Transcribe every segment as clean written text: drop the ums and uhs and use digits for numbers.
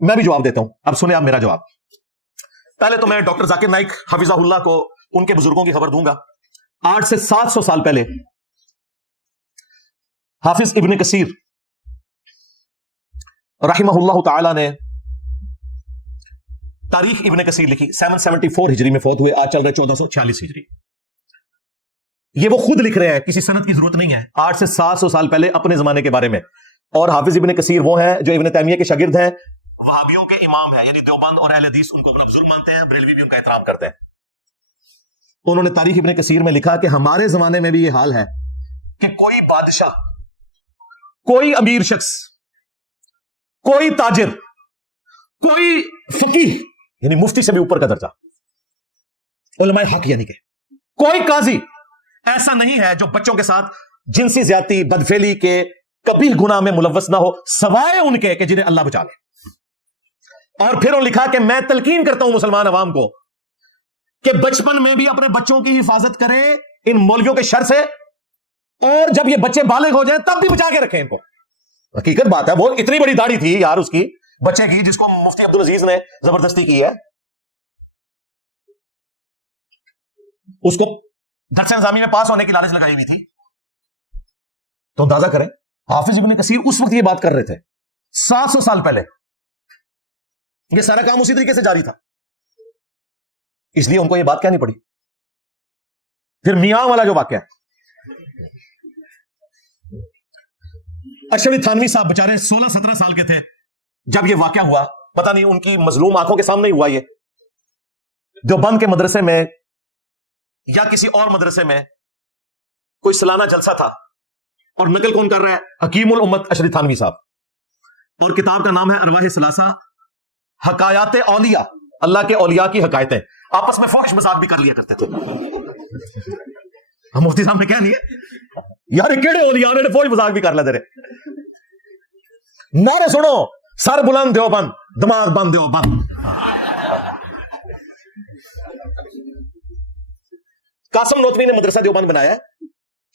میں بھی جواب دیتا ہوں, اب سنیں آپ میرا جواب. پہلے تو میں ڈاکٹر ذاکر نائک حفظہ اللہ کو ان کے بزرگوں کی خبر دوں گا. 800 سے 700 سال پہلے حافظ ابن کثیر رحمہ اللہ تعالی نے تاریخ ابن کثیر لکھی. 774 ہجری میں فوت ہوئے, آج چل رہے 1446 ہجری. یہ وہ خود لکھ رہے ہیں, کسی سند کی ضرورت نہیں ہے. 800 سے 700 سال پہلے اپنے زمانے کے بارے میں. اور حافظ ابن کثیر وہ ہیں جو ابن تیمیہ کے شاگرد ہیں, وہابیوں کے امام ہیں, یعنی دیوبند اور اہل حدیث ان کو اپنا بزرگ مانتے ہیں, بریلوی بھی ان کا احترام کرتے ہیں. انہوں نے تاریخ ابن کثیر میں لکھا کہ ہمارے زمانے میں بھی یہ حال ہے کہ کوئی بادشاہ, کوئی امیر شخص, کوئی تاجر, کوئی فقیہ یعنی مفتی سے بھی اوپر کا درجہ, علماء حق یعنی کہ کوئی قاضی ایسا نہیں ہے جو بچوں کے ساتھ جنسی زیادتی, بدفعلی کے کبھی گناہ میں ملوث نہ ہو, سوائے ان کے کہ جنہیں اللہ بچا لے. اور پھر انہوں نے لکھا کہ میں تلقین کرتا ہوں مسلمان عوام کو کہ بچپن میں بھی اپنے بچوں کی حفاظت کریں ان مولویوں کے شر سے, اور جب یہ بچے بالغ ہو جائیں تب بھی بچا کے رکھیں ان کو. حقیقت بات ہے, وہ اتنی بڑی داڑھی تھی یار اس کی بچے کی, جس کو مفتی عبدالعزیز نے زبردستی کی ہے. اس کو درس نظامی میں پاس ہونے کی لالچ لگائی ہوئی تھی. تو اندازہ کریں حافظ ابن کثیر اس وقت یہ بات کر رہے تھے 700 سال پہلے. یہ سارا کام اسی طریقے سے جاری تھا, اس لیے ان کو یہ بات کہنی پڑی. پھر میاں والا جو واقعہ ہے, اشرف تھانوی صاحب بچارے 16-17 سال کے تھے جب یہ واقعہ ہوا. پتہ نہیں ان کی مظلوم آنکھوں کے سامنے ہی ہوا. یہ دیوبند کے مدرسے میں یا کسی اور مدرسے میں کوئی سالانہ جلسہ تھا, اور نقل کون کر رہا ہے؟ حکیم الامت اشرف تھانوی صاحب, اور کتاب کا نام ہے ارواح ثلاثہ, حکایات اولیاء, اللہ کے اولیاء کی حکایتیں. آپس میں فحش مذاق بھی کر لیا کرتے تھے. ہم مفتی صاحب نے کیا نہیں ہے یار, کیڑے اولیاء نے فحش مذاق بھی کر لیا تیرے. نعرے سنو, سر بلند دیوبند, دماغ بند دیوبند. قاسم نوتوی نے مدرسہ دیوبند بنایا ہے,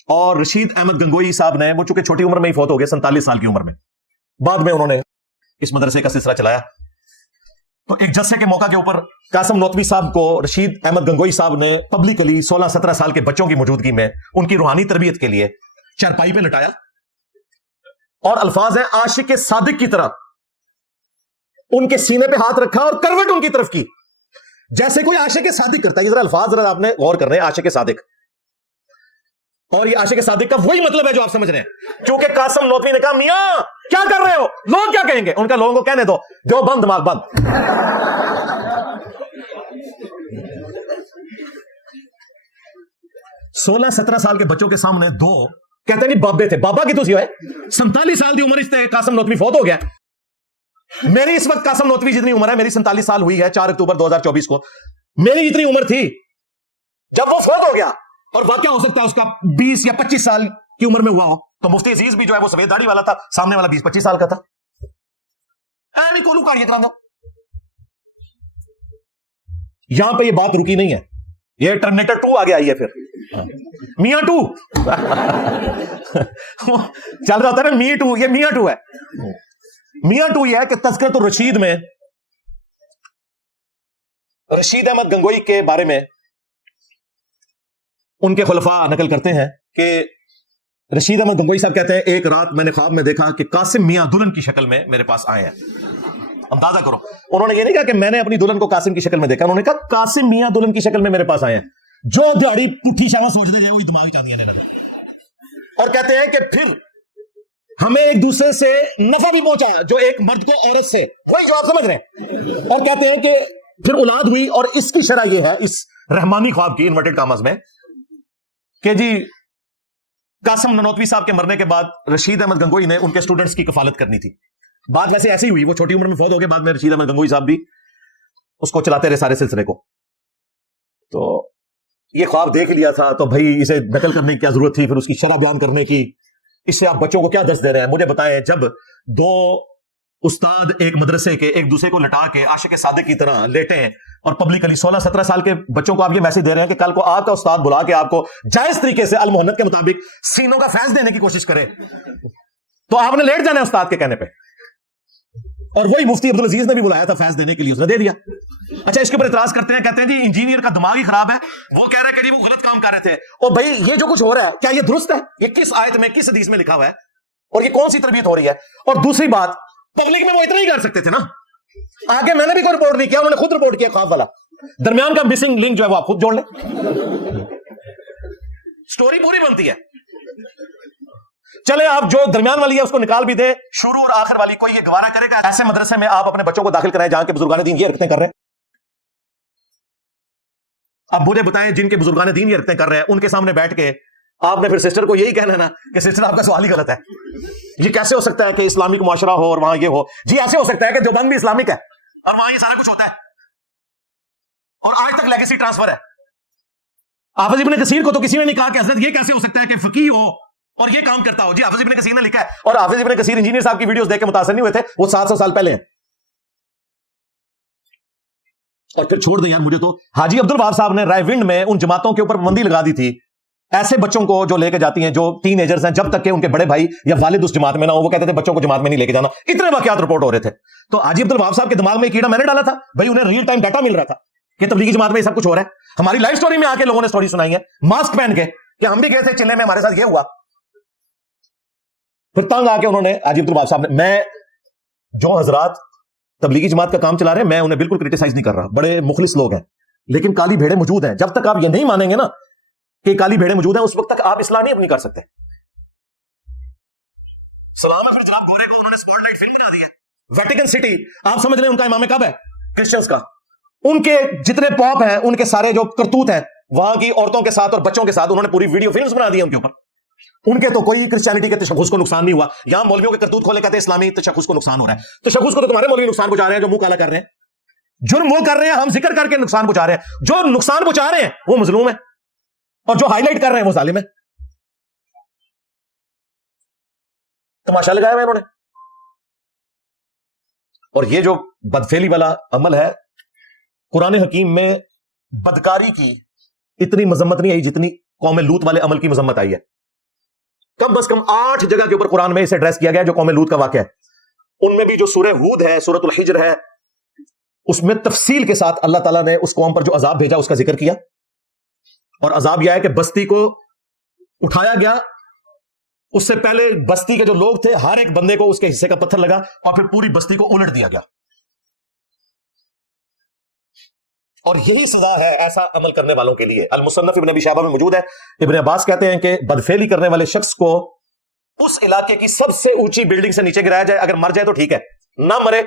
اور رشید احمد گنگوئی صاحب نے, وہ چونکہ چھوٹی عمر میں ہی فوت ہو گئے 47 سال کی عمر میں, بعد میں انہوں نے اس مدرسے کا سلسلہ چلایا. تو ایک جلسے کے موقع کے اوپر قاسم نوتوی صاحب کو رشید احمد گنگوئی صاحب نے پبلکلی 16-17 سال کے بچوں کی موجودگی میں ان کی روحانی تربیت کے لیے چارپائی پہ لٹایا, اور الفاظ ہیں عاشق صادق کی طرح ان کے سینے پہ ہاتھ رکھا اور کروٹ ان کی طرف کی, جیسے کوئی عاشق صادق کرتا ہے. یہ ذرا الفاظ ذرا آپ نے غور کر رہے ہیں, عاشق صادق. اور یہ عاشق صادق کا وہی مطلب ہے جو آپ سمجھ رہے ہیں, کیونکہ قاسم نوتوی نے کہا میاں کیا کر رہے ہو, لوگ کیا کہیں گے. ان کا لوگوں کو کہنے دو, جو بند دماغ بند. 16-17 سال کے بچوں کے سامنے دو کہتے نہیں بابے تھے, بابا کی تو سی ہے 47 سال کی عمر اس سے قاسم نوتوی فوت ہو گیا. میری اس وقت قاسم نوتوی جتنی عمر ہے, میری 47 سال ہوئی ہے 4 اکتوبر 2024 کو, میری اتنی عمر تھی جب وہ فوت ہو گیا, اور واقعہ ہو سکتا ہے اس کا 20 یا 25 سال کی عمر میں ہوا ہو. تو مفتی عزیز بھی جو ہے وہ سفید داڑھی والا تھا, سامنے والا 20-25 سال کا تھا. نہیں کولو کاریے کرا دو. یہاں پہ یہ بات رکی نہیں ہے, یہ ٹرمینیٹر 2 آگے آئی ہے. پھر میاں 2 چل رہا ہوتا ہے نا, می 2, یہ میاں 2 ہے. میاں 2 یہ ہے کہ تذکرۃ الرشید میں رشید احمد گنگوئی کے بارے میں ان کے خلفاء نقل کرتے ہیں کہ رشید احمد گنگوئی صاحب کہتے ہیں ایک رات میں نے خواب میں دیکھا کہ قاسم میاں دلہن کی شکل میں میرے پاس آئے ہیں. اندازہ کرو, انہوں نے یہ نہیں کہا کہ میں نے اپنی دلہن کو قاسم کی شکل میں دیکھا, انہوں نے کہا قاسم میاں دلہن کی شکل میں میرے پاس آئے ہیں. جو دیہڑی پٹھی شاوا سوچتے جائے وہی دماغ چاندیاں لینا. اور کہتے ہیں کہ پھر ہمیں ایک دوسرے سے نفع بھی پہنچا جو ایک مرد کو عورت سے, کوئی جو آپ سمجھ رہے ہیں. اور کہتے ہیں کہ پھر اولاد ہوئی, اور اس کی شرح یہ ہے اس رحمانی خواب کی انورٹڈ کاماز میں کہ جی قاسم ننوتوی صاحب کے مرنے کے بعد رشید احمد گنگوئی نے ان کے اسٹوڈنٹس کی کفالت کرنی تھی. بات ویسے ایسی ہوئی, وہ چھوٹی عمر میں فوت ہو گئے, بعد میں رشید احمد گنگوئی صاحب بھی اس کو چلاتے رہے سارے سلسلے کو. تو یہ خواب دیکھ لیا تھا, تو بھائی اسے نقل کرنے کی کیا ضرورت تھی, پھر اس کی شرح بیان کرنے کی. اس سے آپ بچوں کو کیا درس دے رہے ہیں, مجھے بتائیں. جب دو استاد ایک مدرسے کے ایک دوسرے کو لٹا کے عاشق صادق کی طرح لیٹے ہیں, اور پبلکلی 16-17 سال کے بچوں کو آپ یہ میسج دے رہے ہیں کہ کل کو آپ کا استاد بلا کے آپ کو جائز طریقے سے المحنت کے مطابق سینوں کا فیض دینے کی کوشش کرے, تو آپ نے لیٹ جانا ہے استاد کے کہنے پہ. اور وہی مفتی عبد العزیز نے بھی بلایا تھا فیض دینے کے لیے، اس نے دے دیا. اچھا اس کے اوپر اعتراض کرتے ہیں، کہتے ہیں جی انجینئر کا دماغ ہی خراب ہے، وہ کہہ رہے ہیں کہ جی وہ غلط کام کر رہے تھے. اور بھائی یہ جو کچھ ہو رہا ہے کیا یہ درست ہے؟ یہ کس آیت میں کس حدیث میں لکھا ہوا ہے اور یہ کون سی تربیت ہو رہی ہے؟ اور دوسری بات، پبلک میں وہ اتنا ہی کر سکتے تھے نا. آگے میں نے بھی کوئی رپورٹ نہیں کیا، انہوں نے خود رپورٹ کیا خواب والا. درمیان کا مسنگ لنک جو ہے وہ آپ خود جوڑ لیں، سٹوری پوری بنتی ہے. چلے آپ جو درمیان والی ہے اس کو نکال بھی دے، شروع اور آخر والی کوئی یہ گوارا کرے گا ایسے مدرسے میں آپ اپنے بچوں کو داخل کرائیں جہاں کے بزرگان دین یہ حرکتیں کر رہے ہیں؟ اب مجھے بتائیں جن کے بزرگان دین یہ حرکتیں کر رہے ہیں ان کے سامنے بیٹھ کے آپ نے پھر سسٹر کو یہی کہنا ہے نا کہ سسٹر آپ کا سوال ہی غلط ہے، یہ کیسے ہو سکتا ہے کہ اسلامک معاشرہ ہو اور وہاں یہ ہو؟ جی ایسے ہو سکتا ہے کہ دیوبند بھی اسلامک ہے اور وہاں یہ سارا کچھ ہوتا ہے اور آج تک لیگیسی ٹرانسفر ہے. حافظ ابن کثیر کو تو کسی نے نہیں کہا کہ حضرت یہ کیسے ہو سکتا ہے کہ فقیہ ہو اور یہ کام کرتا ہو. جی حافظ ابن کثیر نے لکھا ہے، اور حافظ ابن کثیر انجینئر صاحب کی ویڈیوز دیکھ کے متاثر نہیں ہوئے تھے، وہ 700 سال پہلے ہیں. اور پھر چھوڑ دیں یار، مجھے تو حاجی عبد الوہاب صاحب نے رائے ونڈ میں ان جماعتوں کے اوپر پابندی لگا دی تھی ایسے بچوں کو جو لے کے جاتی ہیں جو ٹین ایجرز ہیں، جب تک کہ ان کے بڑے بھائی یا والد اس جماعت میں نہ ہو. وہ کہتے تھے بچوں کو جماعت میں نہیں لے کے جانا. اتنے واقعات رپورٹ ہو رہے تھے. تو حاجی عبد الوہاب صاحب کے دماغ میں کیڑا میں نے ڈالا تھا بھائی، انہیں ریئل ٹائم ڈاٹا مل رہا تھا کہ تبلیغی جماعت میں یہ سب کچھ ہو رہا ہے. ہماری لائف سٹوری میں آ کے لوگوں نے سٹوری سنائی ہے ماسک پہن کے کہ ہم بھی گئے تھے چلے میں، ہمارے ساتھ یہ ہوا. پھر تنگ آ کے انہوں نے حاجی عبد الوہاب صاحب نے، میں جو حضرات تبلیغی جماعت کا کام چلا رہے ہیں میں انہیں بالکل کرٹیسائز نہیں کر رہا، بڑے مخلص لوگ ہیں، لیکن کالی بھیڑیں موجود ہیں. جب تک آپ یہ نہیں مانیں گے نا کہ کالی بھیڑیں موجود ہیں اس وقت تک آپ اصلاح نہیں اپنی کر سکتے. سلام ہے پھر جناب گورے کو انہوں نے سپاٹ لائٹ فلم بنا دی ہے. ویٹیکن سٹی آپ سمجھ رہے ہیں ان کا امام کب ہے؟ کرسچنز کا. ان کے جتنے پاپ ہیں ان کے سارے جو کرتوت ہیں وہاں کی عورتوں کے ساتھ اور بچوں کے ساتھ انہوں نے پوری ویڈیو فلمز بنا دی ہیں ان کے اوپر. ان کے تو کوئی کرسچینٹی کے تشخص کو نقصان نہیں ہوا. یہاں مولویوں کے کرتوت کھولے کہتے ہیں اسلامی تشخص کو نقصان ہو رہا ہے. تشخص کو تو تمہارے مولوی نقصان پہنچا رہے ہیں جو منہ کالا کر رہے ہیں. جرم وہ کر رہے ہیں، ہم ذکر کر کے نقصان پہنچا رہے ہیں. جو نقصان پہنچا رہے ہیں وہ مظلوم ہے اور جو ہائی لائٹ کر رہے ہیں وہ ظالم ہے. تماشا لگایا ہوا انہوں نے. اور یہ جو بدفعلی والا عمل ہے، قرآن حکیم میں بدکاری کی اتنی مذمت نہیں آئی جتنی قوم لوط والے عمل کی مذمت آئی ہے. کم از کم 8 جگہ کے اوپر قرآن میں اسے ایڈریس کیا گیا جو قوم لوط کا واقعہ ہے. ان میں بھی جو سورہ ہود ہے، سورۃ الحجر ہے، اس میں تفصیل کے ساتھ اللہ تعالیٰ نے اس قوم پر جو عذاب بھیجا اس کا ذکر کیا. اور عذاب یہ ہے کہ بستی کو اٹھایا گیا، اس سے پہلے بستی کے جو لوگ تھے ہر ایک بندے کو اس کے حصے کا پتھر لگا اور پھر پوری بستی کو الٹ دیا گیا. اور یہی سزا ہے ایسا عمل کرنے والوں کے لیے. المصنف ابن ابی شیبہ میں موجود ہے. ابن عباس کہتے ہیں کہ بدفعلی کرنے والے شخص کو اس علاقے کی سب سے اونچی بلڈنگ سے نیچے گرایا جائے، اگر مر جائے تو ٹھیک ہے، نہ مرے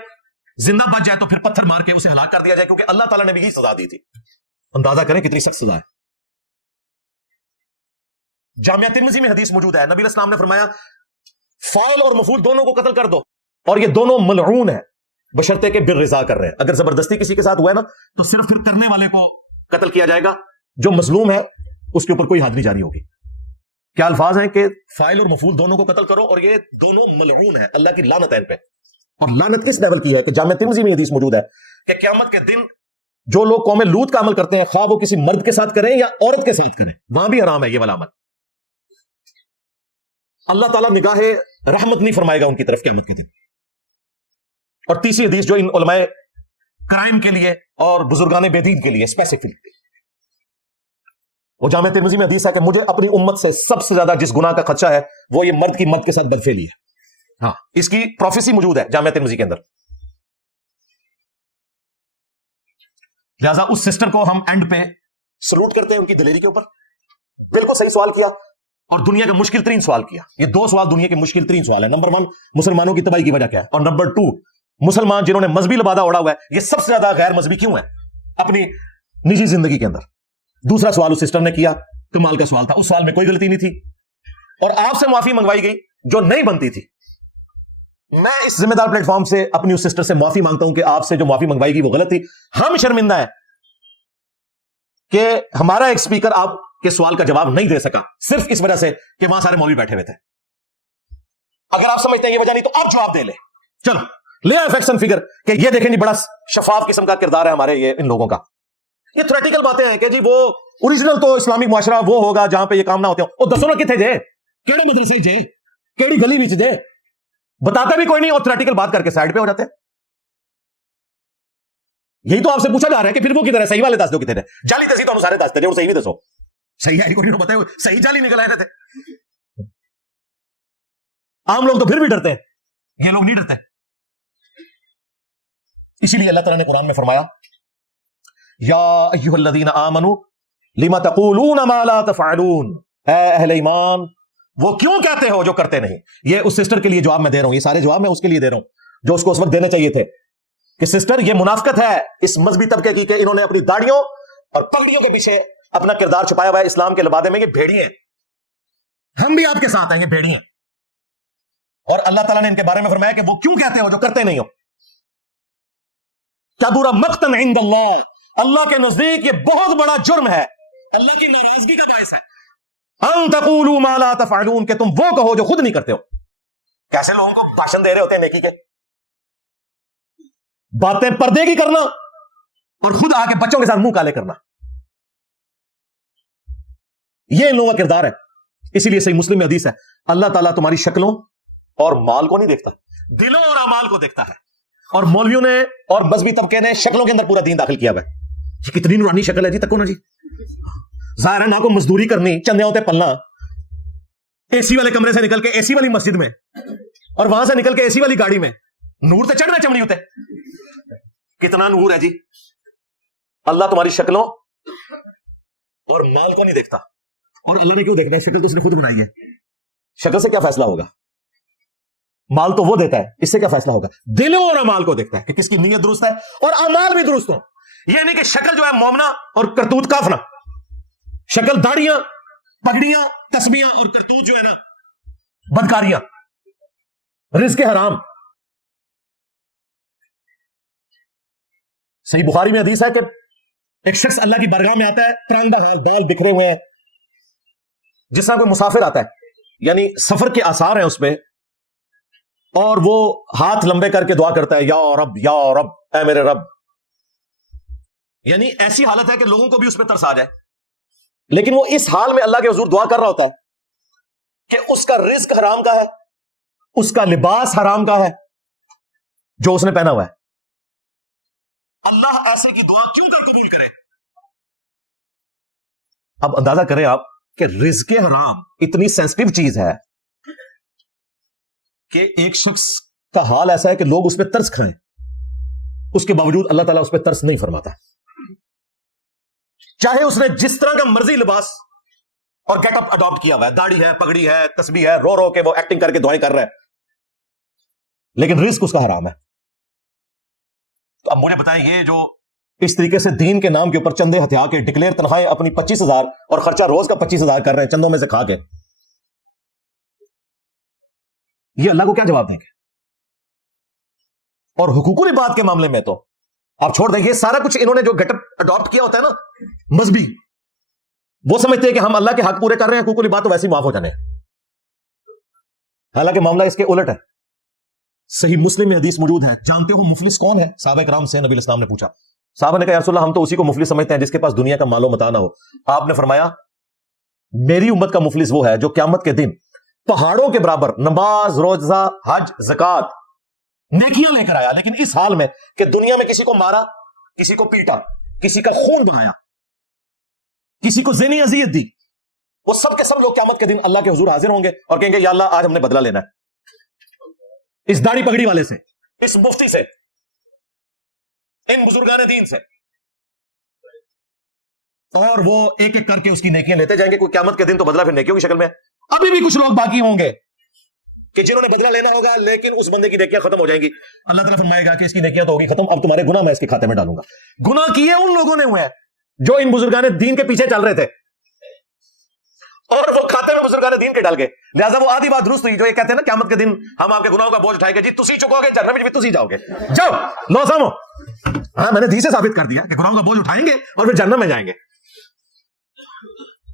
زندہ بچ جائے تو پھر پتھر مار کے اسے ہلاک کر دیا جائے، کیونکہ اللہ تعالیٰ نے بھی یہی سزا دی تھی. اندازہ کریں کتنی سخت سزا ہے. جامعہ ترمذی میں حدیث موجود ہے، نبی علیہ السلام نے فرمایا فاعل اور مفعول دونوں کو قتل کر دو، اور یہ دونوں ملعون ہیں بشرطے کہ بالرضا کر رہے ہیں. اگر زبردستی کسی کے ساتھ ہوا ہے نا تو صرف پھر کرنے والے کو قتل کیا جائے گا، جو مظلوم ہے اس کے اوپر کوئی حد نہیں جاری ہوگی. کیا الفاظ ہیں کہ فاعل اور مفعول دونوں کو قتل کرو، اور یہ دونوں ملعون ہیں، اللہ کی لعنت ہے ان پہ. اور لعنت کس لیول کی ہے کہ جامعہ ترمذی میں حدیث موجود ہے کہ قیامت کے دن جو لوگ قوم لوط کا عمل کرتے ہیں، خواہ وہ کسی مرد کے ساتھ کریں یا عورت کے ساتھ کریں، وہاں بھی حرام ہے یہ والا عمل. اللہ تعالیٰ نگاہ رحمت نہیں فرمائے گا ان کی طرف قیامت کے دن. اور تیسری حدیث جو ان علماء کرائم کے لیے اور بزرگان بے دین کے لیے اسپیسیفک، وہ جامعہ ترمذی میں حدیث ہے کہ مجھے اپنی امت سے سب سے زیادہ جس گناہ کا خدشہ ہے وہ یہ مرد کی مرد کے ساتھ بدفعلی ہے. ہاں، اس کی پروفیسی موجود ہے جامعہ ترمذی کے اندر. لہذا اس سسٹر کو ہم اینڈ پہ سلوٹ کرتے ہیں ان کی دلیری کے اوپر. بالکل صحیح سوال کیا اور دنیا کا مشکل ترین سوال کیا. یہ 2 سوال دنیا کے مشکل ترین سوال ہے. نمبر 1 مسلمانوں کی تباہی کی وجہ کیا ہے، اور نمبر 2 مسلمان جنہوں نے مذہبی لبادہ اوڑا ہوا ہے یہ سب سے زیادہ غیر مذہبی کیوں ہے اپنی نجی زندگی کے اندر. دوسرا سوال اس سسٹر نے کیا، کمال کا سوال تھا. اس سوال میں کوئی غلطی نہیں تھی اور آپ سے معافی منگوائی گئی جو نہیں بنتی تھی. میں اس ذمہ دار پلیٹ فارم سے اپنی اس سسٹر سے معافی مانگتا ہوں کہ آپ سے جو معافی منگوائی گئی وہ غلط تھی. ہم شرمندہ ہیں کہ ہمارا ایک اسپیکر آپ کے سوال کا جواب نہیں دے سکا صرف اس وجہ سے کہ وہاں سارے مولوی بیٹھے ہوئے تھے. اگر آپ سمجھتے ہیں یہ وجہ نہیں تو آپ جواب دے لیں. چلو لے آئے فیکٹس اینڈ فگر کہ یہ دیکھیں جی بڑا شفاف قسم کا کردار ہے ہمارے یہ ان لوگوں کا. یہ تھیوریٹیکل باتیں ہیں کہ جی وہ اوریجنل تو اسلامک معاشرہ وہ ہوگا جہاں پہ یہ کام نہ ہوتے ہوں. اور دسو نا کتنے جے، کیڑے مدرسے جے، کیڑی گلی وچ جے، بتاتے بھی کوئی نہیں اور تھیوریٹیکل بات کر کے سائڈ پہ ہو جاتے ہیں. یہی تو آپ سے پوچھا جا رہا ہے کہ پھر وہ کدھر ہے؟ صحیح والے دس دو کدھر ہے؟ جعلی دسی تو ہم سارے دستے اور صحیح بھی دسو. صحیح ہے کوئی بتائے صحیح جعلی نکل آئے تھے. عام لوگ تو پھر بھی ڈرتے ہیں, یہ لوگ نہیں ڈرتے. اسی لیے اللہ تعالیٰ نے قرآن میں فرمایا یا ایھا الذین آمنوا لما تقولون ما لا تفعلون, اے اہل ایمان وہ کیوں کہتے ہو جو کرتے نہیں. یہ اس سسٹر کے لیے جواب میں دے رہا ہوں, یہ سارے جواب میں اس کے لیے دے رہا ہوں جو اس کو اس وقت دینے چاہیے تھے کہ سسٹر یہ منافقت ہے اس مذہبی طبقے کی کہ انہوں نے اپنی داڑھیوں اور پگڑیوں کے پیچھے اپنا کردار چھپایا ہوا ہے. اسلام کے لبادے میں یہ بھیڑی ہیں, ہم بھی آپ کے ساتھ ہیں, یہ بھیڑی ہیں. اور اللہ تعالیٰ نے ان کے بارے میں فرمایا کہ وہ کیوں کہتے ہو جو کرتے نہیں ہو. کبر مقتا عند اللہ, اللہ کے نزدیک یہ بہت بڑا جرم ہے, اللہ کی ناراضگی کا باعث ہے. ان تقولوا ما لا تفعلون, کہ تم وہ کہو جو خود نہیں کرتے ہو. کیسے لوگوں کو بھاشن دے رہے ہوتے ہیں نیکی کے, باتیں پردے کی کرنا اور خود آ کے بچوں کے ساتھ منہ کالے کرنا, یہ ان لوگوں کا کردار ہے. اسی لیے صحیح مسلم میں حدیث ہے اللہ تعالیٰ تمہاری شکلوں اور مال کو نہیں دیکھتا, دلوں اور اعمال کو دیکھتا ہے. اور مولویوں نے اور مذہبی طبقے نے شکلوں کے اندر پورا دین داخل کیا ہوا ہے. یہ کتنی نورانی شکل ہے جی, تکو نا جی. ظاہر ہے نہ کو مزدوری کرنی, چندے ہوتے پلنا, اے سی والے کمرے سے نکل کے اے سی والی مسجد میں اور وہاں سے نکل کے اے سی والی گاڑی میں, نور تو چڑھنا چمڑی ہوتے. کتنا نور ہے جی. اللہ تمہاری شکلوں اور مال کو نہیں دیکھتا. اور اللہ نے کیوں دیکھنا ہے؟ شکل تو اس نے خود بنائی ہے. شکل سے کیا فیصلہ ہوگا؟ مال تو وہ دیتا ہے, اس سے کیا فیصلہ ہوگا؟ دلوں اور اعمال کو دیکھتا ہے کہ کس کی نیت درست ہے اور اعمال بھی درست ہوں. یہ نہیں کہ شکل جو ہے مومنا اور کرتوت کافنا. شکل داڑیاں, پگڑیاں, تسبیحاں اور کرتوت جو ہے نا بدکاریاں, رزق حرام. صحیح بخاری میں حدیث ہے کہ ایک شخص اللہ کی بارگاہ میں آتا ہے پرانگا حال, بال بکھرے ہوئے ہیں, جس طرح کوئی مسافر آتا ہے, یعنی سفر کے آثار ہیں اس پہ, اور وہ ہاتھ لمبے کر کے دعا کرتا ہے یا رب یا رب, اے میرے رب. یعنی ایسی حالت ہے کہ لوگوں کو بھی اس پہ ترس آ جائے, لیکن وہ اس حال میں اللہ کے حضور دعا کر رہا ہوتا ہے کہ اس کا رزق حرام کا ہے, اس کا لباس حرام کا ہے جو اس نے پہنا ہوا ہے. اللہ ایسے کی دعا کیوں کر قبول کرے؟ اب اندازہ کریں آپ کہ رزق حرام اتنی سینسٹیو چیز ہے کہ ایک شخص کا حال ایسا ہے کہ لوگ اس پہ ترس کھائیں, اس کے باوجود اللہ تعالیٰ اس پہ ترس نہیں فرماتا. چاہے اس نے جس طرح کا مرضی لباس اور گیٹ اپ اڈاپٹ کیا ہوا ہے, داڑھی ہے, پگڑی ہے, تسبیح ہے, رو رو کے وہ ایکٹنگ کر کے دعائیں کر رہا ہے, لیکن رزق اس کا حرام ہے. تو اب مجھے بتائیں, یہ جو اس طریقے سے دین کے نام کے اوپر چندے ہتھیا کے ڈکلیئر تنخواہیں اپنی 25,000 اور خرچہ روز کا 25,000 کر رہے ہیں چندوں میں سے کھا کے, یہ اللہ کو کیا جواب دیں گے؟ اور حقوق العباد کے معاملے میں تو آپ چھوڑ دیں, یہ سارا کچھ انہوں نے جو گیٹ اپ اڈاپٹ کیا ہوتا ہے نا مذہبی, وہ سمجھتے ہیں کہ ہم اللہ کے حق پورے کر رہے ہیں, حقوق العباد تو ویسے ہی معاف ہو جانے ہیں. حالانکہ معاملہ اس کے الٹ ہے. صحیح مسلم میں حدیث موجود ہے, جانتے ہو مفلس کون ہے؟ صحابہ کرام سے نبی الاسلام نے پوچھا. صحابہ نے کہا یا رسول اللہ ہم تو اسی کو مفلس سمجھتے ہیں جس کے پاس دنیا کا مال و متاع نہ ہو. آپ نے فرمایا میری امت کا مفلس وہ ہے جو قیامت کے دن پہاڑوں کے برابر نماز, روزہ, حج, زکات, نیکیاں لے کر آیا, لیکن اس حال میں کہ دنیا میں کسی کو مارا, کسی کو پیٹا, کسی کا خون بہایا, کسی کو ذہنی اذیت دی. وہ سب کے سب لوگ قیامت کے دن اللہ کے حضور حاضر ہوں گے اور کہیں گے یا اللہ آج ہم نے بدلہ لینا ہے اس داڑھی پگڑی والے سے, اس مفتی سے, ان بزرگان دین سے. اور وہ ایک ایک کر کے اس کی نیکیاں لیتے جائیں گے. کوئی قیامت کے دن تو بدلہ پھر نیکیوں کی شکل میں. ابھی بھی کچھ لوگ باقی ہوں گے کہ جنہوں نے بدلہ لینا ہوگا, لیکن اس بندے کی نیکیاں ختم ہو جائیں گی. اللہ تعالیٰ فرمائے گا کہ اس کی نیکیاں تو ہوگی ختم, اب تمہارے گناہ میں اس کے کھاتے میں ڈالوں گا. گناہ کیے ان لوگوں نے ہوئے ہیں جو ان بزرگان دین کے پیچھے چل رہے تھے, اور وہ کھاتے میں بزرگان دین کے ڈال گئے. لہٰذا وہ آدھی بات درست ہوئی جو یہ کہتے ہیں نا قیامت کے دن ہم آپ کے گناہوں کا بوجھ اٹھائیں گے, جی تسی چکو گے جہنم میں تسی جاؤ گے, جاؤ لو سامو. ہاں میں نے حدیث سے ثابت کر دیا کہ گناہوں کا بوجھ اٹھائیں گے اور پھر جہنم میں جائیں گے.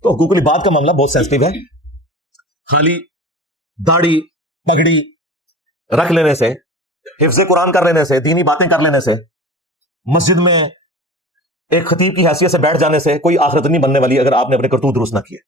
تو حقوق العباد کا معاملہ بہت سینسٹیو ہے. خالی داڑھی پگڑی رکھ لینے سے, حفظ قرآن کر لینے سے, دینی باتیں کر لینے سے, مسجد میں ایک خطیب کی حیثیت سے بیٹھ جانے سے کوئی آخرت نہیں بننے والی اگر آپ نے اپنے کرتوت درست نہ کیے.